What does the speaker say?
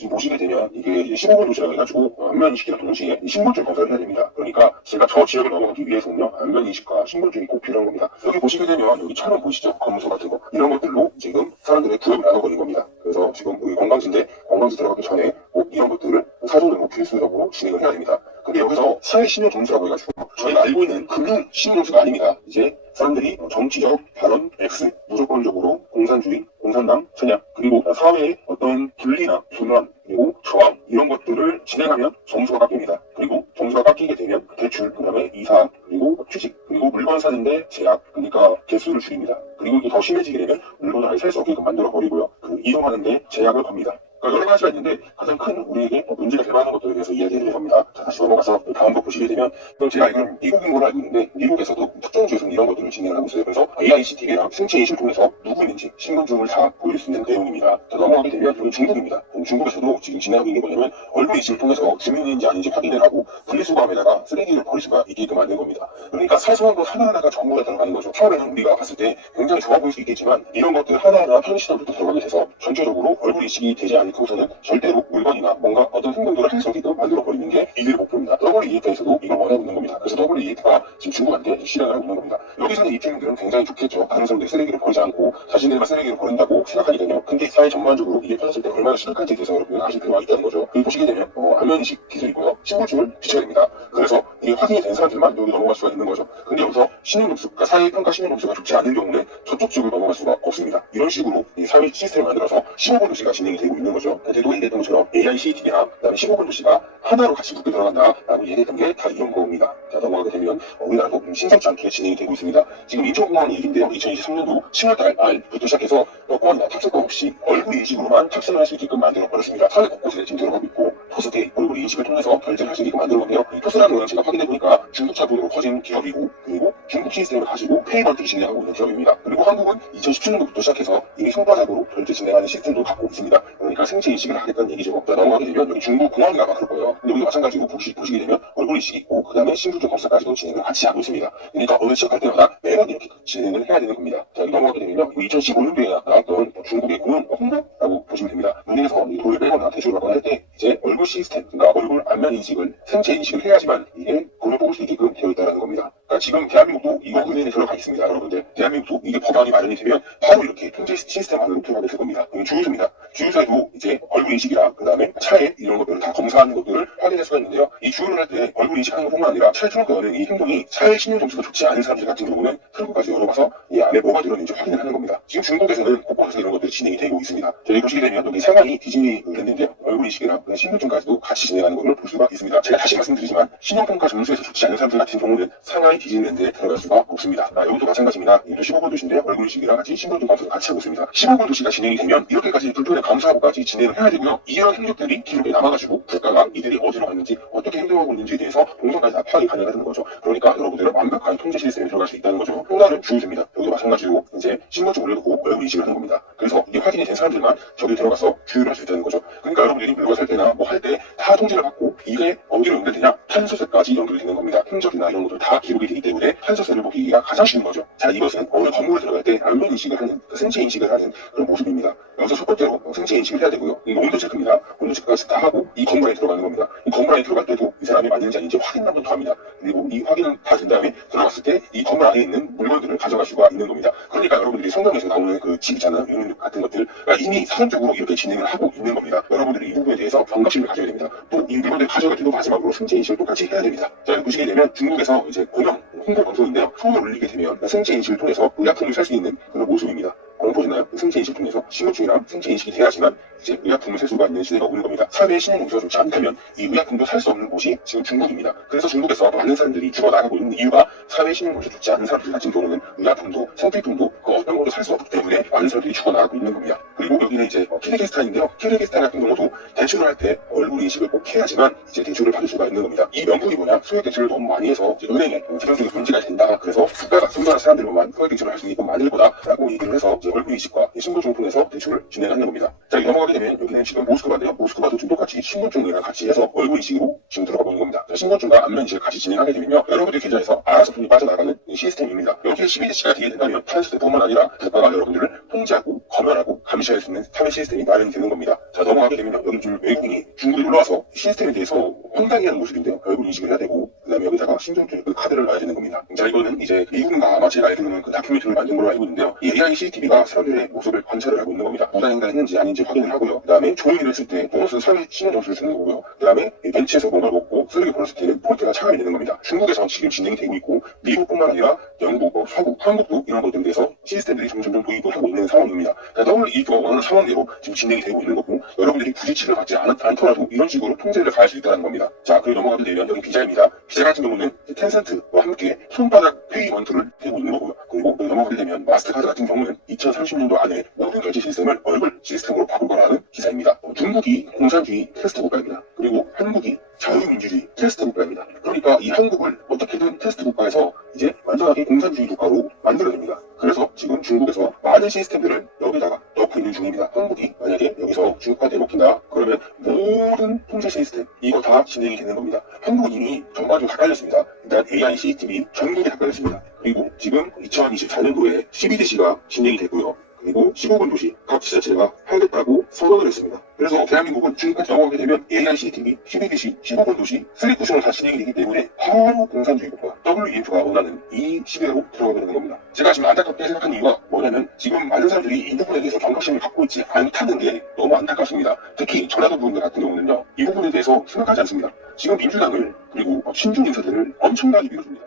지금 보시게 되면 이게 이제 15분 도시라고 해가지고 안면 인식이랑 동시에 신분증 검사를 해야 됩니다. 그러니까 제가 저 지역을 넘어가기 위해서는요 안면 인식과 신분증이 꼭 필요한 겁니다. 여기 보시게 되면 여기 차량 보이시죠? 검문소 같은 거 이런 것들로 지금 사람들의 구역을 나눠버린 겁니다. 그래서 지금 여기 관광지인데 관광지 들어가기 전에 꼭 이런 것들을 사전으로 필수적으로 진행을 해야 됩니다. 근데 여기서 사회신용점수라고 해가지고 저희가 알고 있는 금융신용점수가 아닙니다. 이제 사람들이 정치적 발언 X, 무조건적으로 공산주의, 공산당, 천약, 그리고 사회의 어떤 분리나 분란, 그리고 저항 이런 것들을 진행하면 점수가 깎입니다. 그리고 점수가 깎이게 되면 대출, 그 다음에 이사, 그리고 취직, 그리고 물건 사는데 제약, 그러니까 개수를 줄입니다. 그리고 이게 더 심해지게 되면 물건을 아예 살 수 없게끔 만들어버리고요. 그 이동하는데 제약을 겁니다. 그러니까 여러 가지가 있는데 가장 큰 우리에게 문제가 될 만한 것들에 대해서 이야기해드릴 겁니다. 자, 다시 넘어가서 다음 거 보시게 되면 이건 제가 알기로는 미국인 걸로 알고 있는데 미국에서도 특정 주에서는 이런 것들을 진행을 하고 있어요. 그래서 AICTV랑 생체인식을 통해서 누구인지 신분증을 다 보일 수 있는 내용입니다. 자, 넘어가게 되면 이건 중국입니다. 중국에서도 지금 진행하고 있는 게 뭐냐면 얼굴 인식을 통해서 주민인지 아닌지 확인을 하고 분리수거함에다가 쓰레기를 버릴 수가 있게끔 만든 겁니다. 그러니까 사소한 것 하나하나가 정보가 들어가는 거죠. 처음에는 우리가 봤을 때 굉장히 좋아 보일 수 있겠지만 이런 것들 하나하나 편의시설부터 들어가게 돼서 전체적으로 얼굴 인식이 되지 않고서는 절대로 물건이나 뭔가 어떤 행동들을 할 수 없게끔 만들어버리는 게 이들의 목표입니다. WEF에서도 이걸 원하고 있는 겁니다. 그래서 WEF가 지금 중국한테 실행을 하고 있는 겁니다. 여기서는 이 팀들은 굉장히 좋겠죠. 다른 사람들이 쓰레기를 버리지 않고 자신들만 쓰레기를 버린다고 생각하니까요. 근데 사회 전반적으로 이게 퍼졌을 때 얼마나 심각한지에 대해서 여러분 아실 필요가 있다는 거죠. 여기 보시게 되면 안면인식 기술이고요. 신분증을 비춰야 됩니다. 그래서 이게 확인이 된 사람들만 여기 넘어갈 수가 있는 거죠. 근데 여기서 신용점수, 그러니까 사회평가 신용점수가 좋지 않은 경우는 저쪽 지역을 넘어갈 수가 없습니다. 이런 식으로 이 사회 시스템을 만들어서 15번 도시가 진행이 되고 있는 거죠. 그때도 얘기했던 것처럼 AICTV랑 그다음에 15번 도시가 하나로 같이 묶여 들어간다라고 얘기했던 게 다 이런 겁니다. 자, 넘어가게 되면 우리나라도 신속지 않게 진행이 되고 있습니다. 지금 인천공항 얘기인데요. 2023년도 10월달 말부터 시작해서 여권이나 탑승권 없이 얼굴 인식으로만 탑승을 할 수 있게끔 만들어버렸습니다. 사회 곳곳에 지금 들어가고 있고 포스페이 얼굴 인식을 통해서 결제를 할 수 있게끔 만들었는데요. 이 포스라는 거는 제가 확인해보니까 중국 차분으로 커진 기업이고 그리고 중국 시스템을 가지고 페이먼트를 진행하고 있는 기업입니다. 그리고 한국은 2017년도부터 시작해서 이미 손바닥으로 결제 진행하는 시스템도 갖고 있습니다. 그러니까 생체 인식을 하겠다는 얘기죠. 자, 넘어가게 되면 여기 중국 공항이가 그럴 거예요. 근데 우리 마찬가지로 보시게 되면 얼굴 인식이 있고 그 다음에 신분증 검사까지도 진행을 같이 하고 있습니다. 그러니까 어느 시작할 때마다 매번 이렇게 진행을 해야 되는 겁니다. 자, 여기 넘어가게 되면요. 2015년도에 나왔던 중국의 공은 홍보라고 보시면 됩니다. 은행에서 돈을 빼거나 대출을 받거나 할 때 이제 얼굴 시스템, 그러니까 얼굴 안면 인식을 생체 인식을 해야지만 이게 돈을 뽑을 수 있게끔 되어 있다는 겁니다. 그러니까 지금 대한민국도 이거 은행에 들어가 있습니다. 여러분들 대한민국도 이게 법안이 마련이 되면 바로 이렇게 통제 시스템 안으로 들어가게 될 겁니다. 주유소입니다. 주유소에도 이제 얼굴 인식이랑 그 다음에 차에 이런 것들을 다 검사하는 것들을 확인할 수가 있는데요. 이 주유를 할 때 얼굴 인식하는 것뿐만 아니라 차에 트렁크 여는 이 행동이 차의 신용 점수가 좋지 않은 사람들 같은 경우는 트렁크까지 열어봐서 이 안에 뭐가 들어있는지 확인을 하는 겁니다. 지금 중국에서는 곳곳에서 이런 것들이 진행이 되고 있습니다. 저희 보시게 되면 여기 상하이 디즈니랜드인데요. 얼굴 인식이랑 신분증까지도 같이 진행하는 것을 볼 수가 있습니다. 제가 다시 말씀드리지만 신용평가 점수에서 좋지 않은 사람들 같은 경우는 상하이 디즈니랜드에 들어갈 수가 없습니다. 여기도 마찬가지입니다. 이것도 15번 도시인데요. 얼굴 인식이랑 같이 신분증 검사도 같이 하고 있습니다. 15번 도시가 진행이 되면 이렇게까지 불편에 감사하고까지 진행을 해야 되고요. 이런 행적들이 기록에 남아가지고 국가가 이들이 어디로 갔는지 어떻게 행동하고 있는지에 대해서 동선까지 다 파악이 가능하다는 거죠. 그러니까 여러분들은 완벽한 통제 시스템에 들어갈 수 있다는 거죠. 또 다른 주유소입니다. 여기도 마찬가지로 이제 신분증 올려놓고 얼굴 인식을 하는 겁니다. 그래서 이게 확인이 된 사람들만 저기 들어가서 주유를 할 수 있다는 거죠. 그러니까 여러분들이 물건 살 때나 뭐 할 때 다 통제를 받고 이게 어디로 연결되냐 탄소세까지 연결이 되는 겁니다. 흔적이나 이런 것들 다 기록이 되기 때문에 탄소세를 보기가 가장 쉬운 거죠. 자, 이것은 어느 건물에 들어갈 때 안면 인식을 하는 생체 인식을 하는 그런 모습입니다. 여기서 첫 번째로 생체 인식을 해야 되고요. 이거 온도 체크입니다. 온도 체크까지 다 하고 이 건물 안에 들어가는 겁니다. 이 건물 안에 들어갈 때도 이 사람이 맞는지 아닌지 확인 한 번 더 합니다. 그리고 이 확인은 다 된 다음에 들어갔을 때 이 건물 안에 있는 물건들을 가져갈 수가 있는 겁니다. 그러니까 여러분들이 성경에서 나오는 그 집 있잖아요. 이런 같은 것들 이미 사전적으로 이렇게 진행을 하고 있는 겁니다. 여러분들이 이 부분에 대해서 경각심을 가져야 됩니다. 또 이 물건들 가져갈 때도 마지막으로 생체 인식을 똑같이 해야 됩니다. 자, 보시게 되면 중국에서 이제 공영 홍보 방송인데요. 소문을 울리게 되면 생체 인식을 통해서 의약품을 살 수 있는 그런 모습입니다. 보시나요? 생체 인식 통해서 신분증이랑 생체 인식이 돼야지만 이제 의약품을 살 수가 있는 시대가 오는 겁니다. 사회의 신용 점수가 좋지 않다면 이 의약품도 살 수 없는 곳이 지금 중국입니다. 그래서 중국에서 많은 사람들이 죽어나가고 있는 이유가 사회의 신용 점수가 좋지 않은 사람들 같은 경우는 의약품도 생필품도 그 어떤 것도 살 수 없기 때문에 많은 사람들이 죽어나가고 있는 겁니다. 그리고 여기는 이제 키르기스탄인데요. 키르기스탄 같은 경우도 대출을 할 때 얼굴 인식을 꼭 해야지만 이제 대출을 받을 수가 있는 겁니다. 이 명분이 뭐냐? 소액 대출을 너무 많이 해서 은행에 재정적인 문제가 된다. 그래서 국가가 손가락 사람들만 소액 대출을 할 수 있게끔 만들 거다라고 얘기를 해서 이제 얼굴 인식과 신분증을 통해서 대출을 진행하는 겁니다. 자, 넘어가게 되면 여기는 지금 모스크바인데요. 모스크바도 지금 똑같이 신분증이랑 같이 해서 얼굴 인식으로 지금 들어가 보는 겁니다. 자, 신분증과 안면 인식을 같이 진행하게 되면요. 여러분들 계좌에서 알아서 돈이 빠져나가는 시스템입니다. 여기에 12대치가 되게 된다면 탄소세뿐만 아니라 국가가 여러분들을 통제하고 검열하고 감시할 수 있는 사회 시스템이 마련이 되는 겁니다. 자, 넘어가게 되면 여기 좀 외국인이 중국에 놀러와서 시스템에 대해서 황당해하는 모습인데요. 얼굴 인식을 해야 되고 그 다음에 여기다가 신종줄 그 카드를 놔야 되는 겁니다. 자, 이거는 이제 미국인가 아마 제가 알기로는 그 다큐멘터리를 만든 걸로 알고 있는데요. 이 AI CCTV가 사람들의 모습을 관찰을 하고 있는 겁니다. 무단횡단 했는지 아닌지 확인을 하고요. 그 다음에 좋은 일을 했을 때 보너스 사회 신용 점수를 주는 거고요. 그 다음에 벤치에서 뭔가를 먹고 쓰레기 버렸을 때는 포인트가 차감이 되는 겁니다. 중국에서 지금 진행이 되고 있고 미국뿐만 아니라 영국, 서구, 한국도 이런 것들에 대해서 시스템들이 점점 도입을 하고 있는 상황입니다. WEF가 원하는 상황대로 지금 진행이 되고 있는 거고 여러분들이 굳이 치를 받지 않더라도 이런 식으로 통제를 가할 수 있다는 겁니다. 자, 그리고 넘어가게 되면 여기 비자입니다. 비자 같은 경우는 텐센트와 함께 손바닥 페이먼트를 대고 있는 거고요. 그리고 여기 넘어가게 되면 마스터카드 같은 경우는 2030년도 안에 모든 결제 시스템을 얼굴 시스템으로 바꿀 거라는 기사입니다. 중국이 공산주의 테스트 국가입니다. 그리고 한국이 자유민주주의 테스트 국가입니다. 그러니까 이 한국을 어떻게든 테스트 국가에서 이제 완전하게 공산주의 국가로 만들어냅니다. 그래서 지금 중국에서 많은 시스템들을 여기다가 넣고 있는 중입니다. 한국이 만약에 여기서 중국한테 먹힌다 그러면 모든 통제 시스템 이거 다 진행이 되는 겁니다. 한국은 이미 전반적으로 다 깔렸습니다. 일단 AI CCTV 전국에 다 깔렸습니다. 그리고 지금 2024년도에 12대시가 진행이 됐고요. 그리고 15번 도시 각 지자체가 하겠다고 선언을 했습니다. 그래서 대한민국은 중국까지 넘어가게 되면 AI CCTV 12대시 15번 도시 3쿠션을 다 진행이 되기 때문에 바로 공산주의 국가 WEF가 원하는 이 시대로 들어가게 되는 겁니다. 제가 지금 안타깝게 생각한 이유가 뭐냐면 지금 많은 사람들이 이 부분에 대해서 경각심을 갖고 있지 않다는 게 너무 안타깝습니다. 특히 전라도 부분들 같은 경우는요. 이 부분에 대해서 생각하지 않습니다. 지금 민주당을 그리고 친중 인사들을 엄청나게 밀어줍니다.